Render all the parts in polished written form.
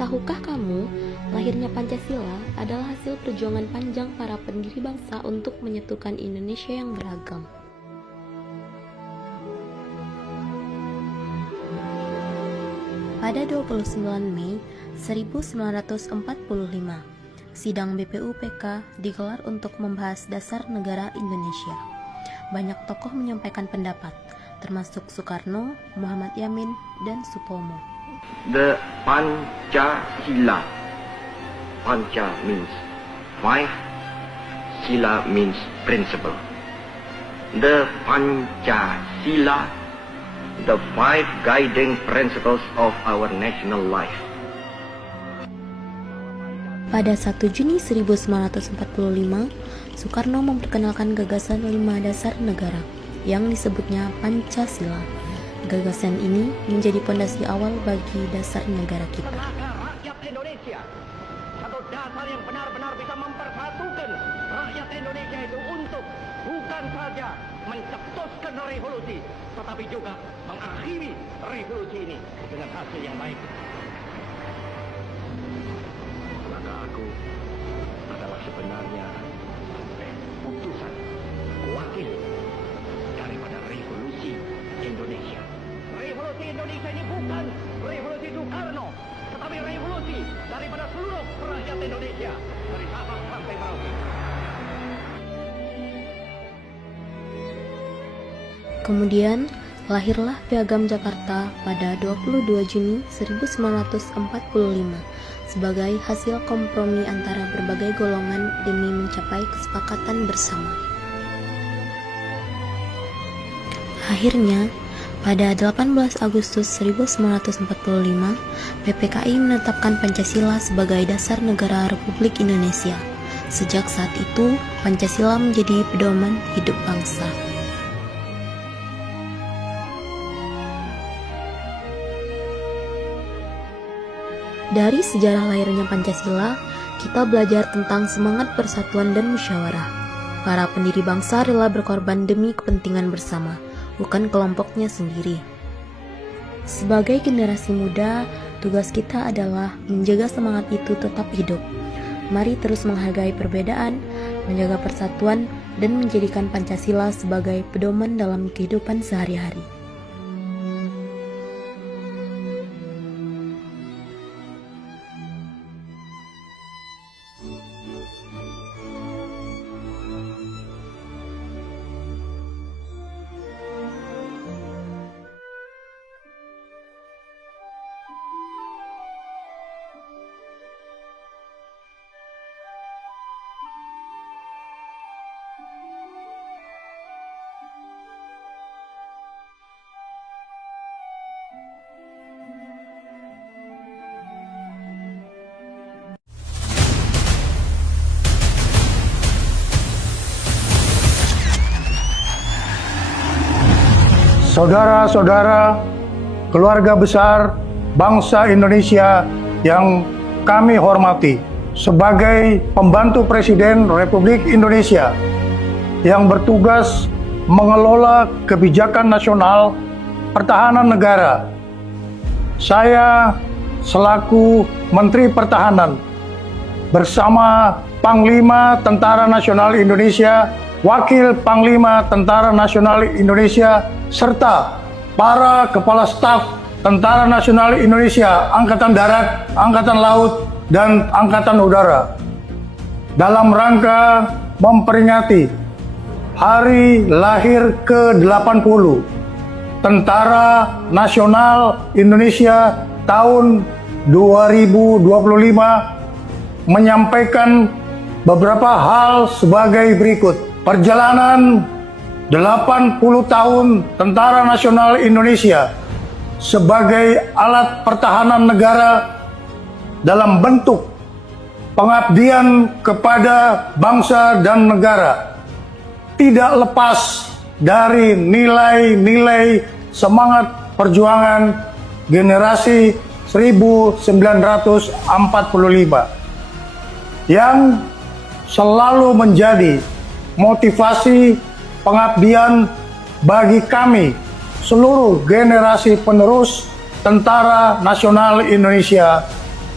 Tahukah kamu, lahirnya Pancasila adalah hasil perjuangan panjang para pendiri bangsa untuk menyatukan Indonesia yang beragam. Pada 29 Mei 1945, sidang BPUPK digelar untuk membahas dasar negara Indonesia. Banyak tokoh menyampaikan pendapat, termasuk Soekarno, Muhammad Yamin, dan Supomo. The Pancasila. Panca means five, Sila means principle. The Pancasila, the five guiding principles of our national life. Pada 1 Juni 1945, Soekarno memperkenalkan gagasan 5 dasar negara yang disebutnya Pancasila. Gagasan ini menjadi pondasi awal bagi dasar negara kita. Rakyat Indonesia, satu dasar yang benar-benar bisa mempersatukan rakyat Indonesia itu untuk bukan saja mencetuskan revolusi, tetapi juga mengakhiri revolusi ini dengan hasil yang baik. Maka aku adalah sebenarnya putusan wakil daripada revolusi Indonesia. Revolusi Indonesia ini bukan revolusi Soekarno, tetapi revolusi daripada seluruh rakyat Indonesia, dari Sabang sampai Merauke. Kemudian, lahirlah Piagam Jakarta pada 22 Juni 1945 sebagai hasil kompromi antara berbagai golongan demi mencapai kesepakatan bersama. Akhirnya, pada 18 Agustus 1945, PPKI menetapkan Pancasila sebagai dasar negara Republik Indonesia. Sejak saat itu, Pancasila menjadi pedoman hidup bangsa. Dari sejarah lahirnya Pancasila, kita belajar tentang semangat persatuan dan musyawarah. Para pendiri bangsa rela berkorban demi kepentingan bersama, bukan kelompoknya sendiri. Sebagai generasi muda, tugas kita adalah menjaga semangat itu tetap hidup. Mari terus menghargai perbedaan, menjaga persatuan, dan menjadikan Pancasila sebagai pedoman dalam kehidupan sehari-hari. Saudara-saudara, keluarga besar bangsa Indonesia yang kami hormati, sebagai pembantu Presiden Republik Indonesia yang bertugas mengelola kebijakan nasional pertahanan negara, saya selaku Menteri Pertahanan bersama Panglima Tentara Nasional Indonesia, Wakil Panglima Tentara Nasional Indonesia, serta para Kepala Staf Tentara Nasional Indonesia, Angkatan Darat, Angkatan Laut, dan Angkatan Udara, dalam rangka memperingati Hari Lahir ke-80 Tentara Nasional Indonesia tahun 2025, menyampaikan beberapa hal sebagai berikut. Perjalanan 80 tahun Tentara Nasional Indonesia sebagai alat pertahanan negara dalam bentuk pengabdian kepada bangsa dan negara tidak lepas dari nilai-nilai semangat perjuangan generasi 1945 yang selalu menjadi motivasi pengabdian bagi kami, seluruh generasi penerus Tentara Nasional Indonesia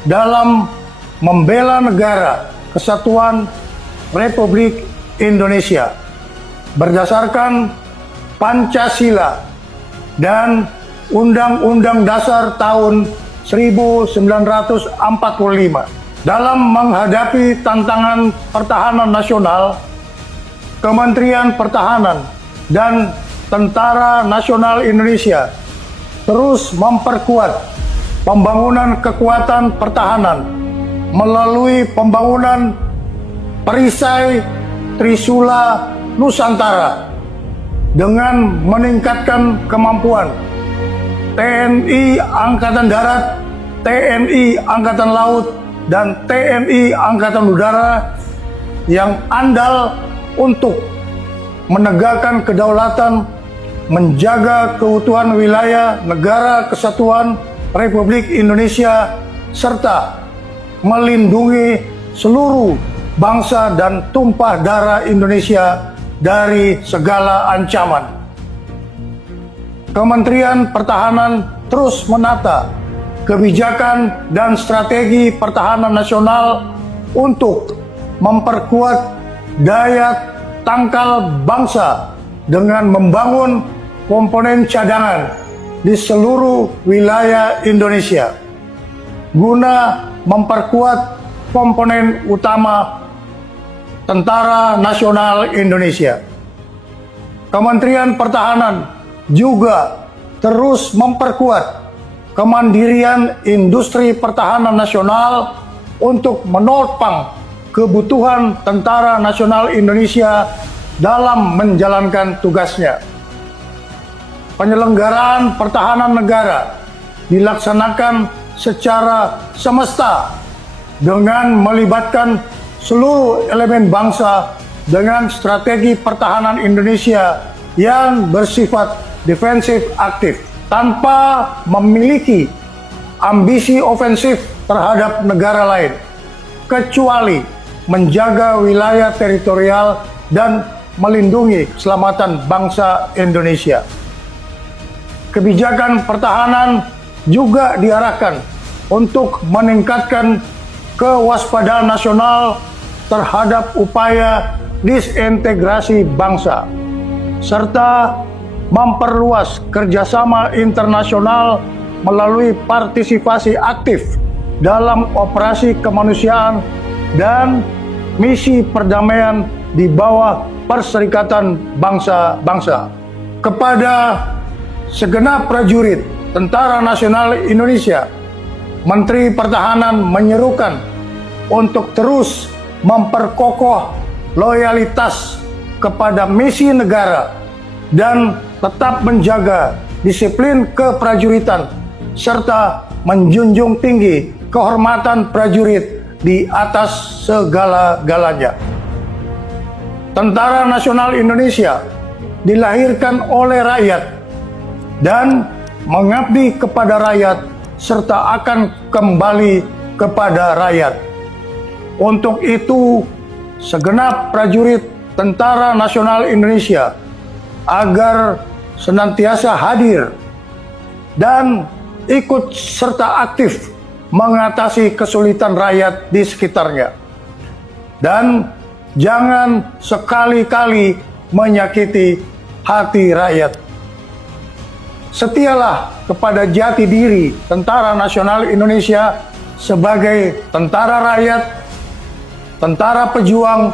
dalam membela negara kesatuan Republik Indonesia berdasarkan Pancasila dan Undang-Undang Dasar tahun 1945. Dalam menghadapi tantangan pertahanan nasional, Kementerian Pertahanan dan Tentara Nasional Indonesia terus memperkuat pembangunan kekuatan pertahanan melalui pembangunan perisai Trisula Nusantara dengan meningkatkan kemampuan TNI Angkatan Darat, TNI Angkatan Laut, dan TNI Angkatan Udara yang andal untuk menegakkan kedaulatan, menjaga keutuhan wilayah negara kesatuan Republik Indonesia, serta melindungi seluruh bangsa dan tumpah darah Indonesia dari segala ancaman. Kementerian Pertahanan terus menata kebijakan dan strategi pertahanan nasional untuk memperkuat daya tangkal bangsa dengan membangun komponen cadangan di seluruh wilayah Indonesia guna memperkuat komponen utama Tentara Nasional Indonesia. Kementerian Pertahanan juga terus memperkuat kemandirian industri pertahanan nasional untuk menopang kebutuhan Tentara Nasional Indonesia dalam menjalankan tugasnya. Penyelenggaraan pertahanan negara dilaksanakan secara semesta dengan melibatkan seluruh elemen bangsa dengan strategi pertahanan Indonesia yang bersifat defensif aktif, tanpa memiliki ambisi ofensif terhadap negara lain, kecuali menjaga wilayah teritorial dan melindungi keselamatan bangsa Indonesia. Kebijakan pertahanan juga diarahkan untuk meningkatkan kewaspadaan nasional terhadap upaya disintegrasi bangsa, serta memperluas kerjasama internasional melalui partisipasi aktif dalam operasi kemanusiaan dan misi perdamaian di bawah Perserikatan Bangsa-Bangsa. Kepada segenap prajurit Tentara Nasional Indonesia, Menteri Pertahanan menyerukan untuk terus memperkokoh loyalitas kepada misi negara dan tetap menjaga disiplin keprajuritan serta menjunjung tinggi kehormatan prajurit di atas segala-galanya. Tentara Nasional Indonesia dilahirkan oleh rakyat dan mengabdi kepada rakyat serta akan kembali kepada rakyat. Untuk itu, segenap prajurit Tentara Nasional Indonesia agar senantiasa hadir dan ikut serta aktif mengatasi kesulitan rakyat di sekitarnya. Dan jangan sekali-kali menyakiti hati rakyat. Setialah kepada jati diri Tentara Nasional Indonesia sebagai tentara rakyat, tentara pejuang,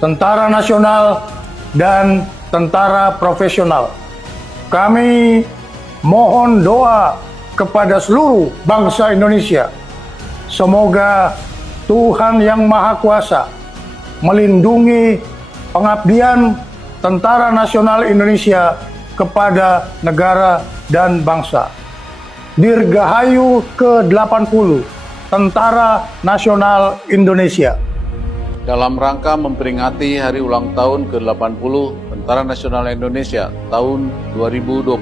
tentara nasional, dan tentara profesional. Kami mohon doa kepada seluruh bangsa Indonesia. Semoga Tuhan Yang Maha Kuasa melindungi pengabdian Tentara Nasional Indonesia kepada negara dan bangsa. Dirgahayu ke-80 Tentara Nasional Indonesia. Dalam rangka memperingati hari ulang tahun ke-80 Tentara Nasional Indonesia tahun 2025,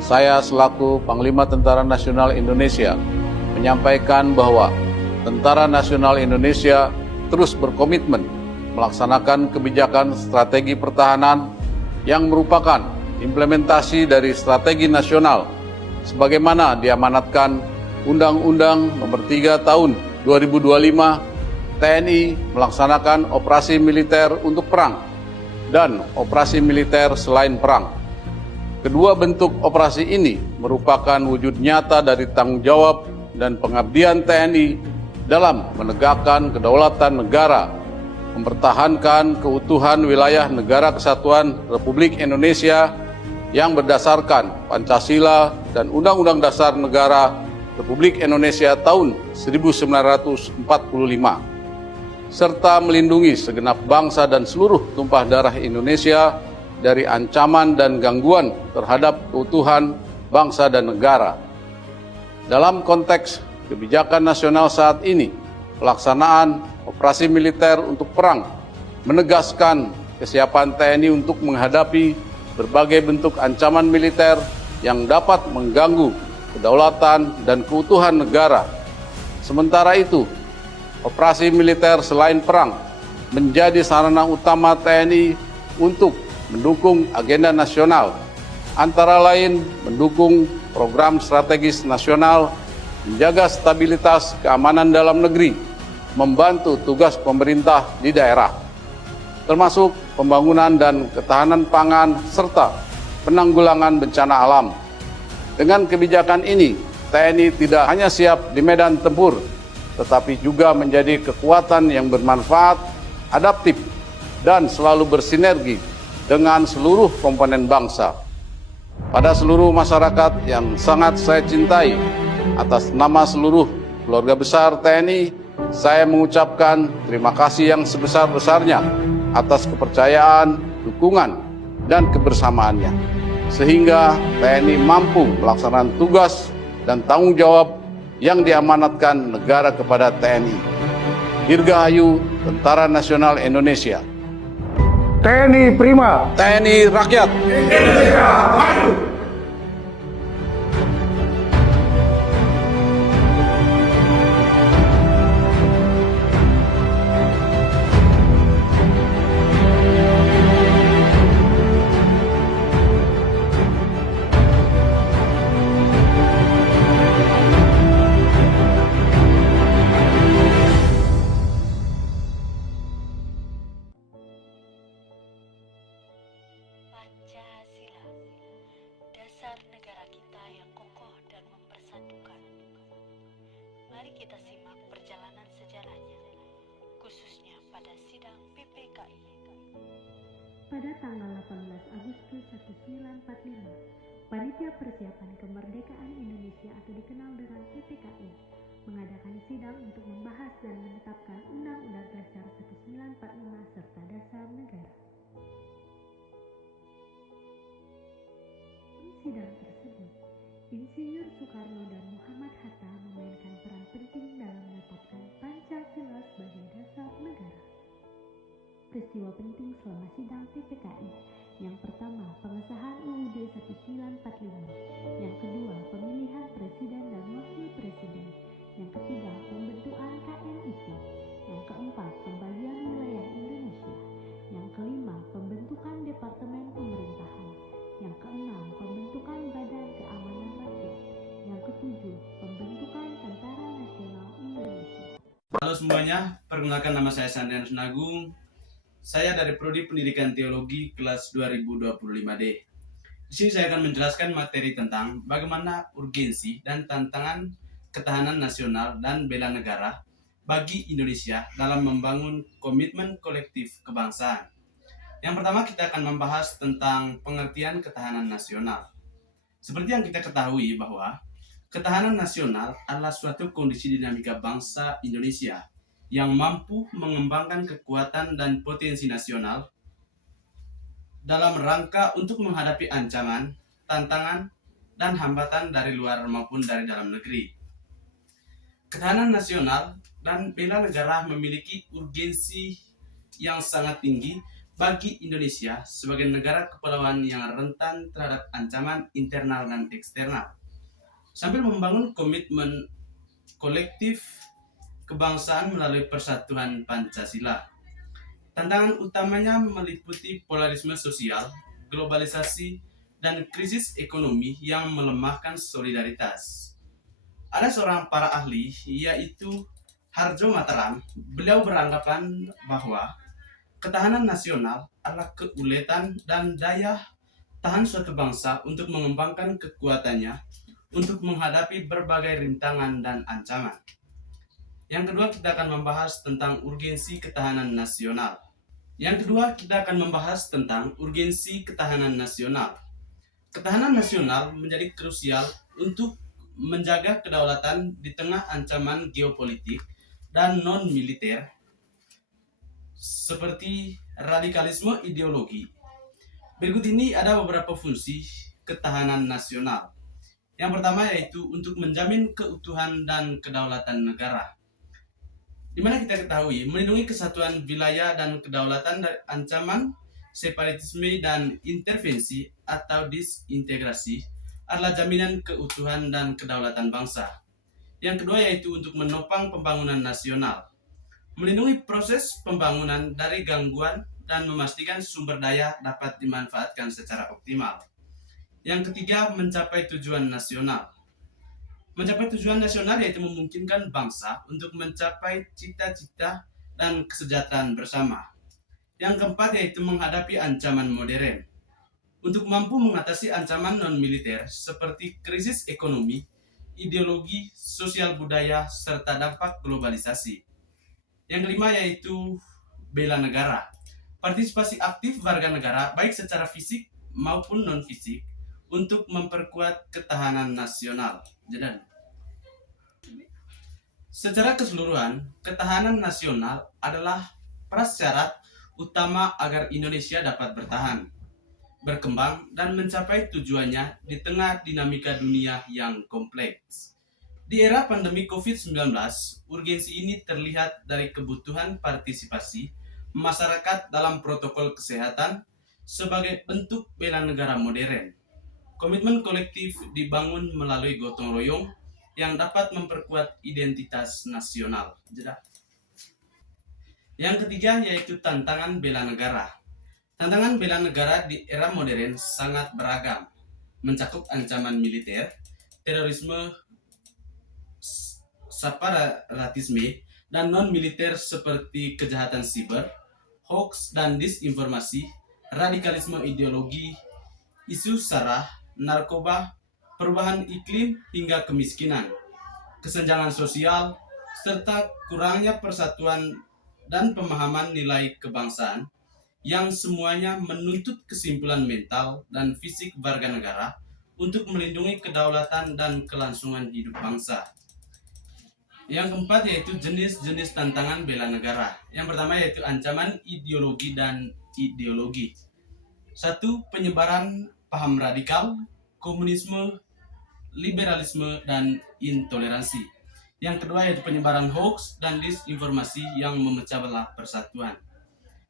saya selaku Panglima Tentara Nasional Indonesia menyampaikan bahwa Tentara Nasional Indonesia terus berkomitmen melaksanakan kebijakan strategi pertahanan yang merupakan implementasi dari strategi nasional sebagaimana diamanatkan Undang-Undang Nomor 3 Tahun 2025, TNI melaksanakan operasi militer untuk perang dan operasi militer selain perang. Kedua bentuk operasi ini merupakan wujud nyata dari tanggung jawab dan pengabdian TNI dalam menegakkan kedaulatan negara, mempertahankan keutuhan wilayah Negara Kesatuan Republik Indonesia yang berdasarkan Pancasila dan Undang-Undang Dasar Negara Republik Indonesia tahun 1945, serta melindungi segenap bangsa dan seluruh tumpah darah Indonesia dari ancaman dan gangguan terhadap keutuhan bangsa dan negara. Dalam konteks kebijakan nasional saat ini, pelaksanaan operasi militer untuk perang menegaskan kesiapan TNI untuk menghadapi berbagai bentuk ancaman militer yang dapat mengganggu kedaulatan dan keutuhan negara. Sementara itu, operasi militer selain perang menjadi sarana utama TNI untuk mendukung agenda nasional, antara lain mendukung program strategis nasional, menjaga stabilitas keamanan dalam negeri, membantu tugas pemerintah di daerah, termasuk pembangunan dan ketahanan pangan, serta penanggulangan bencana alam. Dengan kebijakan ini, TNI tidak hanya siap di medan tempur, tetapi juga menjadi kekuatan yang bermanfaat, adaptif, dan selalu bersinergi dengan seluruh komponen bangsa. Pada seluruh masyarakat yang sangat saya cintai, atas nama seluruh keluarga besar TNI, saya mengucapkan terima kasih yang sebesar-besarnya atas kepercayaan, dukungan, dan kebersamaannya, sehingga TNI mampu melaksanakan tugas dan tanggung jawab yang diamanatkan negara kepada TNI. Dirgahayu Tentara Nasional Indonesia. TNI Prima. TNI Rakyat. Indonesia Maju. Pancasila, dasar negara kita yang kokoh dan mempersatukan. Mari kita simak perjalanan sejarahnya, khususnya pada sidang PPKI. Pada tanggal 18 Agustus 1945, Panitia Persiapan Kemerdekaan Indonesia atau dikenal dengan PPKI mengadakan sidang untuk membahas dan menetapkan Undang-Undang Dasar 1945 serta Dasar Negara. Di sidang tersebut, Insinyur Soekarno dan Muhammad Hatta memainkan peran penting dalam menetapkan Pancasila sebagai dasar negara. Peristiwa penting selama sidang PPKI, yang pertama pengesahan UUD 1945, yang kedua pemilihan presiden dan wakil presiden, yang ketiga pembentukan KNIP, yang keempat pembagian wilayah Indonesia, yang kelima pembentukan Departemen Pemerintahan, yang keenam pembentukan Badan Keamanan Rakyat, yang ketujuh pembentukan Tentara Nasional Indonesia. Halo semuanya, perkenalkan nama saya Sandrianus Nagung. Saya dari Prodi Pendidikan Teologi kelas 2025D. Di sini saya akan menjelaskan materi tentang bagaimana urgensi dan tantangan ketahanan nasional dan bela negara bagi Indonesia dalam membangun komitmen kolektif kebangsaan. Yang pertama kita akan membahas tentang pengertian ketahanan nasional. Seperti yang kita ketahui bahwa ketahanan nasional adalah suatu kondisi dinamika bangsa Indonesia yang mampu mengembangkan kekuatan dan potensi nasional dalam rangka untuk menghadapi ancaman, tantangan, dan hambatan dari luar maupun dari dalam negeri. Ketahanan nasional dan bela negara memiliki urgensi yang sangat tinggi bagi Indonesia sebagai negara kepulauan yang rentan terhadap ancaman internal dan eksternal, sambil membangun komitmen kolektif kebangsaan melalui persatuan Pancasila. Tantangan utamanya meliputi polarisme sosial, globalisasi, dan krisis ekonomi yang melemahkan solidaritas. Ada seorang para ahli, yaitu Harjo Mataram. Beliau beranggapan bahwa ketahanan nasional adalah keuletan dan daya tahan suatu bangsa untuk mengembangkan kekuatannya untuk menghadapi berbagai rintangan dan ancaman. Yang kedua, kita akan membahas tentang urgensi ketahanan nasional. Ketahanan nasional menjadi krusial untuk menjaga kedaulatan di tengah ancaman geopolitik dan non-militer seperti radikalisme ideologi. Berikut ini ada beberapa fungsi ketahanan nasional. Yang pertama yaitu untuk menjamin keutuhan dan kedaulatan negara. Di mana kita ketahui melindungi kesatuan wilayah dan kedaulatan dari ancaman separatisme dan intervensi atau disintegrasi adalah jaminan keutuhan dan kedaulatan bangsa. Yang kedua yaitu untuk menopang pembangunan nasional. Melindungi proses pembangunan dari gangguan dan memastikan sumber daya dapat dimanfaatkan secara optimal. Yang ketiga, mencapai tujuan nasional. Mencapai tujuan nasional yaitu memungkinkan bangsa untuk mencapai cita-cita dan kesejahteraan bersama. Yang keempat yaitu menghadapi ancaman modern. Untuk mampu mengatasi ancaman non-militer seperti krisis ekonomi, ideologi, sosial budaya, serta dampak globalisasi. Yang kelima yaitu bela negara. Partisipasi aktif warga negara baik secara fisik maupun non-fisik untuk memperkuat ketahanan nasional. Secara keseluruhan, ketahanan nasional adalah prasyarat utama agar Indonesia dapat bertahan, berkembang, dan mencapai tujuannya di tengah dinamika dunia yang kompleks. Di era pandemi COVID-19, urgensi ini terlihat dari kebutuhan partisipasi masyarakat dalam protokol kesehatan sebagai bentuk bela negara modern. Komitmen kolektif dibangun melalui gotong royong yang dapat memperkuat identitas nasional. Yang ketiga yaitu tantangan bela negara. Tantangan bela negara di era modern sangat beragam, mencakup ancaman militer, terorisme, separatisme, dan non-militer seperti kejahatan siber, hoax dan disinformasi, radikalisme ideologi, isu sara, narkoba, perubahan iklim hingga kemiskinan, kesenjangan sosial, serta kurangnya persatuan dan pemahaman nilai kebangsaan yang semuanya menuntut kesimpulan mental dan fisik warga negara untuk melindungi kedaulatan dan kelangsungan hidup bangsa. Yang keempat yaitu jenis-jenis tantangan bela negara. Yang pertama yaitu ancaman ideologi dan ideologi. 1. Penyebaran paham radikal, komunisme, liberalisme, dan intoleransi. Yang kedua yaitu penyebaran hoax dan disinformasi yang memecah belah persatuan.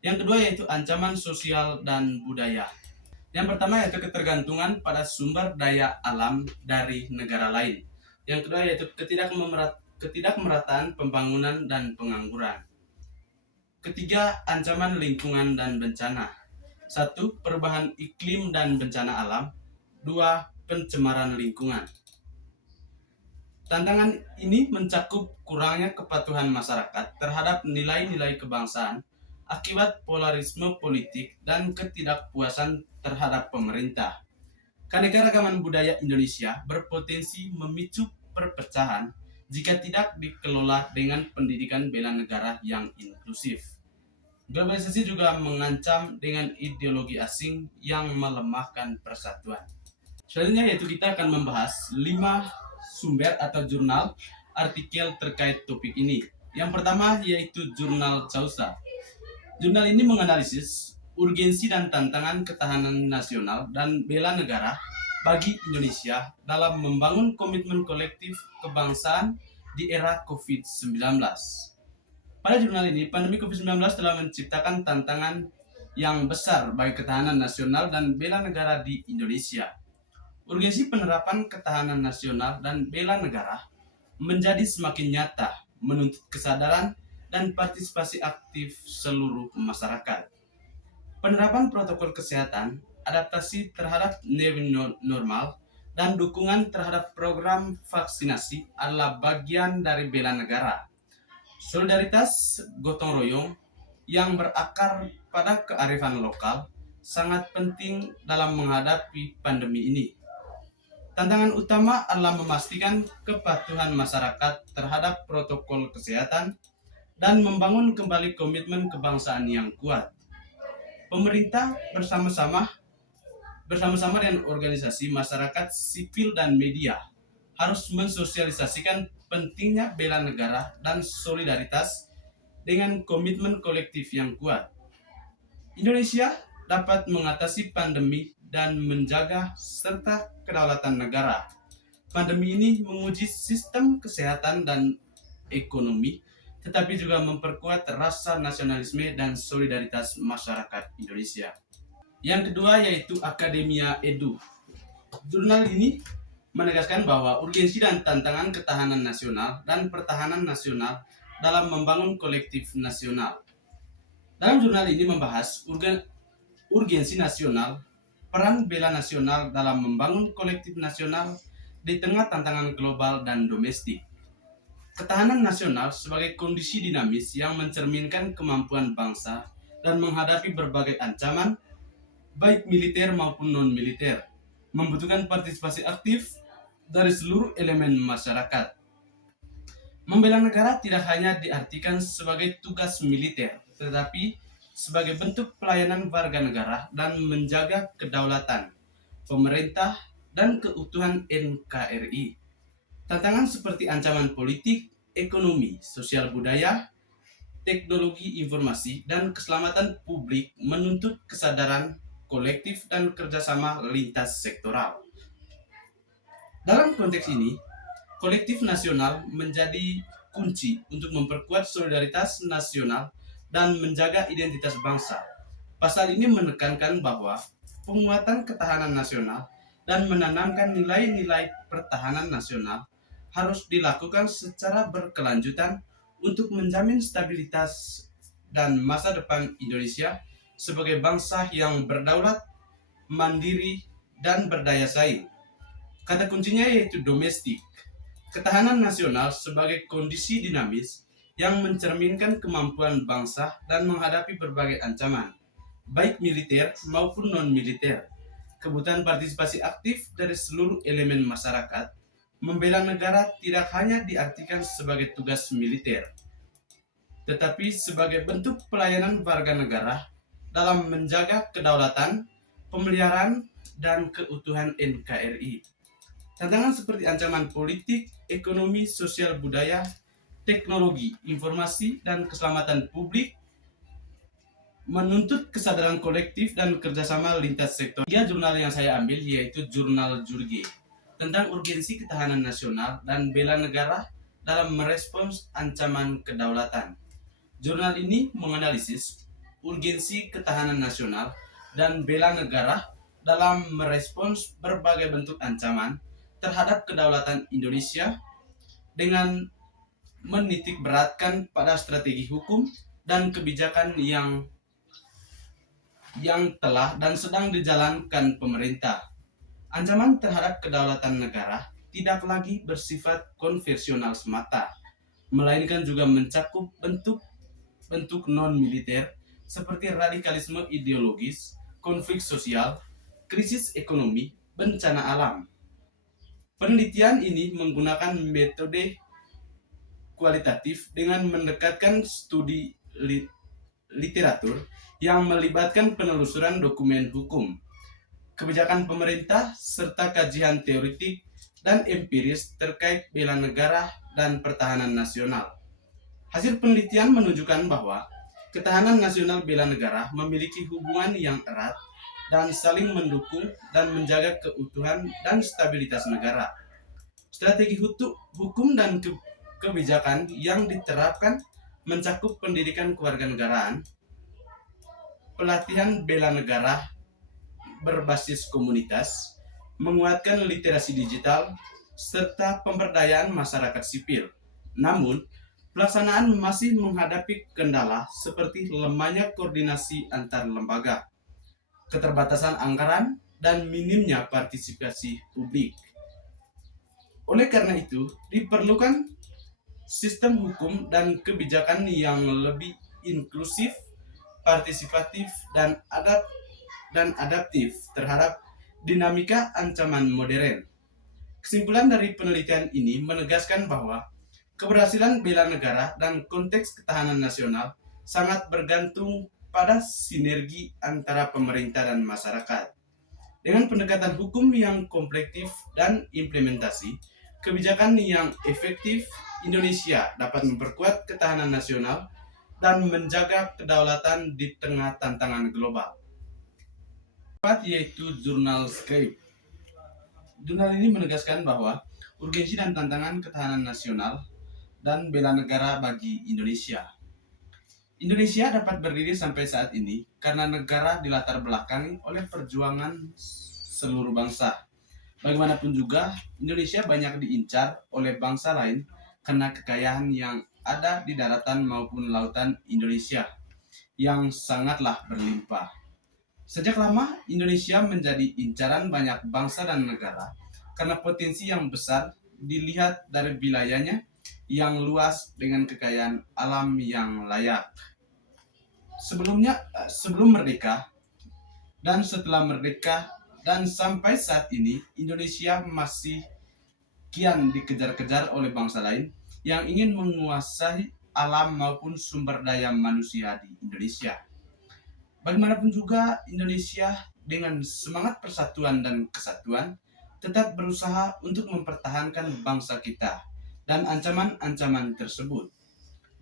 Yang kedua yaitu ancaman sosial dan budaya. Yang pertama yaitu ketergantungan pada sumber daya alam dari negara lain. Yang kedua yaitu ketidakmerataan pembangunan dan pengangguran. Ketiga, ancaman lingkungan dan bencana. 1. Perubahan iklim dan bencana alam. 2. Pencemaran lingkungan. Tantangan ini mencakup kurangnya kepatuhan masyarakat terhadap nilai-nilai kebangsaan akibat polarisme politik dan ketidakpuasan terhadap pemerintah. Keanekaragaman budaya Indonesia berpotensi memicu perpecahan jika tidak dikelola dengan pendidikan bela negara yang inklusif. Globalisasi juga mengancam dengan ideologi asing yang melemahkan persatuan. Selanjutnya yaitu kita akan membahas 5 sumber atau jurnal artikel terkait topik ini. Yang pertama yaitu Jurnal Chausa. Jurnal ini menganalisis urgensi dan tantangan ketahanan nasional dan bela negara bagi Indonesia dalam membangun komitmen kolektif kebangsaan di era COVID-19. Pada jurnal ini, pandemi COVID-19 telah menciptakan tantangan yang besar bagi ketahanan nasional dan bela negara di Indonesia. Urgensi penerapan ketahanan nasional dan bela negara menjadi semakin nyata, menuntut kesadaran dan partisipasi aktif seluruh masyarakat. Penerapan protokol kesehatan, adaptasi terhadap new normal, dan dukungan terhadap program vaksinasi adalah bagian dari bela negara. Solidaritas gotong royong yang berakar pada kearifan lokal sangat penting dalam menghadapi pandemi ini. Tantangan utama adalah memastikan kepatuhan masyarakat terhadap protokol kesehatan dan membangun kembali komitmen kebangsaan yang kuat. Pemerintah bersama-sama dengan organisasi masyarakat sipil dan media harus mensosialisasikan pentingnya bela negara dan solidaritas dengan komitmen kolektif yang kuat. Indonesia dapat mengatasi pandemi dan menjaga serta kedaulatan negara. Pandemi ini menguji sistem kesehatan dan ekonomi, tetapi juga memperkuat rasa nasionalisme dan solidaritas masyarakat Indonesia. Yang kedua yaitu Akademia Edu. Jurnal ini menegaskan bahwa urgensi dan tantangan ketahanan nasional dan pertahanan nasional dalam membangun kolektif nasional. Dalam jurnal ini membahas urgensi nasional, peran bela nasional dalam membangun kolektif nasional di tengah tantangan global dan domestik. Ketahanan nasional sebagai kondisi dinamis yang mencerminkan kemampuan bangsa dan menghadapi berbagai ancaman, baik militer maupun non-militer, membutuhkan partisipasi aktif dari seluruh elemen masyarakat. Membela negara tidak hanya diartikan sebagai tugas militer, tetapi sebagai bentuk pelayanan warga negara dan menjaga kedaulatan, pemerintah, dan keutuhan NKRI. Tantangan seperti ancaman politik, ekonomi, sosial budaya, teknologi informasi, dan keselamatan publik menuntut kesadaran kolektif dan kerjasama lintas sektoral. Dalam konteks ini, kolektif nasional menjadi kunci untuk memperkuat solidaritas nasional dan menjaga identitas bangsa. Pasal ini menekankan bahwa penguatan ketahanan nasional dan menanamkan nilai-nilai pertahanan nasional harus dilakukan secara berkelanjutan untuk menjamin stabilitas dan masa depan Indonesia sebagai bangsa yang berdaulat, mandiri, dan berdaya saing. Kata kuncinya yaitu domestik. Ketahanan nasional sebagai kondisi dinamis yang mencerminkan kemampuan bangsa dan menghadapi berbagai ancaman, baik militer maupun non-militer. Kebutuhan partisipasi aktif dari seluruh elemen masyarakat. Membela negara tidak hanya diartikan sebagai tugas militer, tetapi sebagai bentuk pelayanan warga negara dalam menjaga kedaulatan, pemeliharaan, dan keutuhan NKRI. Tantangan seperti ancaman politik, ekonomi, sosial budaya, teknologi, informasi, dan keselamatan publik menuntut kesadaran kolektif dan kerjasama lintas sektor. Tiga jurnal yang saya ambil yaitu Jurnal Jurge tentang urgensi ketahanan nasional dan bela negara dalam merespons ancaman kedaulatan. Jurnal ini menganalisis urgensi ketahanan nasional dan bela negara dalam merespons berbagai bentuk ancaman terhadap kedaulatan Indonesia dengan menitik beratkan pada strategi hukum dan kebijakan yang telah dan sedang dijalankan pemerintah. Ancaman terhadap kedaulatan negara tidak lagi bersifat konvensional semata, melainkan juga mencakup bentuk non-militer seperti radikalisme ideologis, konflik sosial, krisis ekonomi, bencana alam. Penelitian ini menggunakan metode kualitatif dengan mendekatkan studi literatur yang melibatkan penelusuran dokumen hukum, kebijakan pemerintah, serta kajian teoretik dan empiris terkait bela negara dan pertahanan nasional. Hasil penelitian menunjukkan bahwa ketahanan nasional bela negara memiliki hubungan yang erat dan saling mendukung dan menjaga keutuhan dan stabilitas negara. Strategi hukum dan kebijakan yang diterapkan mencakup pendidikan kewarganegaraan, pelatihan bela negara berbasis komunitas, menguatkan literasi digital, serta pemberdayaan masyarakat sipil. Namun, pelaksanaan masih menghadapi kendala seperti lemahnya koordinasi antar lembaga, keterbatasan anggaran, dan minimnya partisipasi publik. Oleh karena itu, diperlukan sistem hukum dan kebijakan yang lebih inklusif, partisipatif, dan adaptif terhadap dinamika ancaman modern. Kesimpulan dari penelitian ini menegaskan bahwa keberhasilan bela negara dan konteks ketahanan nasional sangat bergantung pada sinergi antara pemerintah dan masyarakat. Dengan pendekatan hukum yang komplektif dan implementasi kebijakan yang efektif, Indonesia dapat memperkuat ketahanan nasional dan menjaga kedaulatan di tengah tantangan global. Keempat, yaitu jurnal Scrip. Jurnal ini menegaskan bahwa urgensi dan tantangan ketahanan nasional dan bela negara bagi Indonesia. Indonesia dapat berdiri sampai saat ini karena negara dilatar belakangi oleh perjuangan seluruh bangsa. Bagaimanapun juga, Indonesia banyak diincar oleh bangsa lain karena kekayaan yang ada di daratan maupun lautan Indonesia yang sangatlah berlimpah. Sejak lama, Indonesia menjadi incaran banyak bangsa dan negara karena potensi yang besar dilihat dari wilayahnya yang luas dengan kekayaan alam yang layak. Sebelum merdeka dan setelah merdeka dan sampai saat ini, Indonesia masih kian dikejar-kejar oleh bangsa lain yang ingin menguasai alam maupun sumber daya manusia di Indonesia. Bagaimanapun juga, Indonesia dengan semangat persatuan dan kesatuan tetap berusaha untuk mempertahankan bangsa kita dan ancaman-ancaman tersebut.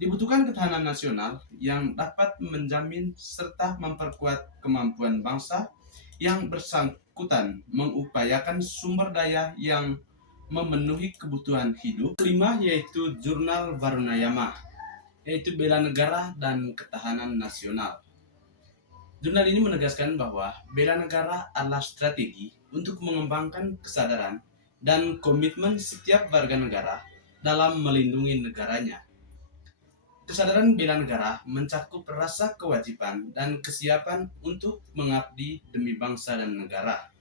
Dibutuhkan ketahanan nasional yang dapat menjamin serta memperkuat kemampuan bangsa yang bersangkutan mengupayakan sumber daya yang memenuhi kebutuhan hidup. Kelima, yaitu jurnal Varunayama, yaitu bela negara dan ketahanan nasional. Jurnal ini menegaskan bahwa bela negara adalah strategi untuk mengembangkan kesadaran dan komitmen setiap warga negara dalam melindungi negaranya. Kesadaran bela negara mencakup rasa kewajiban dan kesiapan untuk mengabdi demi bangsa dan negara,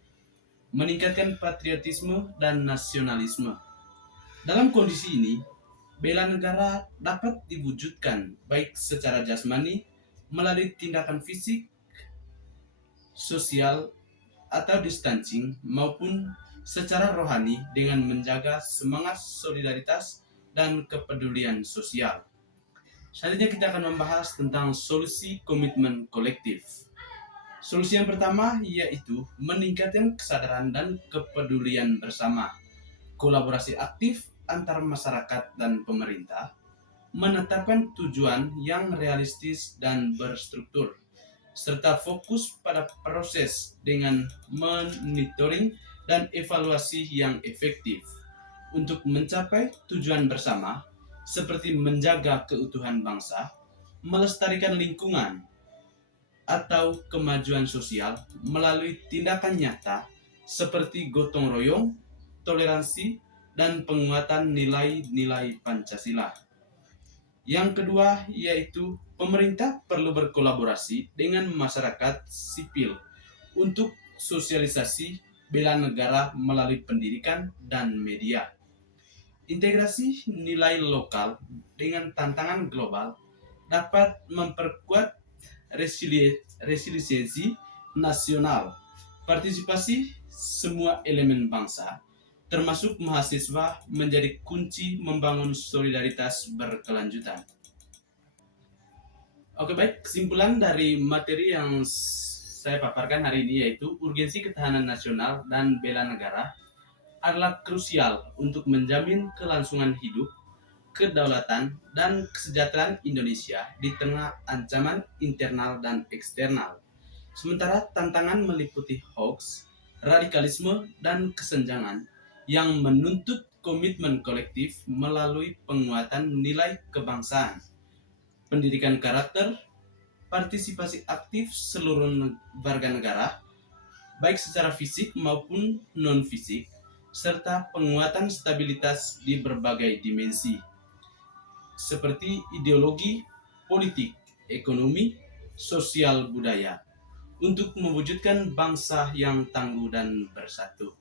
meningkatkan patriotisme dan nasionalisme. Dalam kondisi ini, bela negara dapat diwujudkan baik secara jasmani melalui tindakan fisik, sosial, atau distancing maupun secara rohani dengan menjaga semangat solidaritas dan kepedulian sosial. Selanjutnya kita akan membahas tentang solusi komitmen kolektif. Solusi yang pertama yaitu meningkatkan kesadaran dan kepedulian bersama, kolaborasi aktif antar masyarakat dan pemerintah, menetapkan tujuan yang realistis dan berstruktur, serta fokus pada proses dengan monitoring dan evaluasi yang efektif untuk mencapai tujuan bersama seperti menjaga keutuhan bangsa, melestarikan lingkungan, atau kemajuan sosial melalui tindakan nyata seperti gotong royong, toleransi, dan penguatan nilai-nilai Pancasila. Yang kedua yaitu pemerintah perlu berkolaborasi dengan masyarakat sipil untuk sosialisasi bela negara melalui pendidikan dan media. Integrasi nilai lokal dengan tantangan global dapat memperkuat resiliensi nasional. Partisipasi semua elemen bangsa, termasuk mahasiswa, menjadi kunci membangun solidaritas berkelanjutan. Oke, baik, kesimpulan dari materi yang saya paparkan hari ini yaitu urgensi ketahanan nasional dan bela negara adalah krusial untuk menjamin kelangsungan hidup, kedaulatan, dan kesejahteraan Indonesia di tengah ancaman internal dan eksternal. Sementara tantangan meliputi hoax, radikalisme, dan kesenjangan yang menuntut komitmen kolektif melalui penguatan nilai kebangsaan, pendidikan karakter, partisipasi aktif seluruh warga negara, baik secara fisik maupun non-fisik, serta penguatan stabilitas di berbagai dimensi, seperti ideologi, politik, ekonomi, sosial, budaya, untuk mewujudkan bangsa yang tangguh dan bersatu.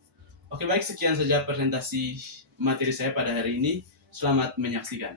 Oke, baik, sekian saja presentasi materi saya pada hari ini. Selamat menyaksikan.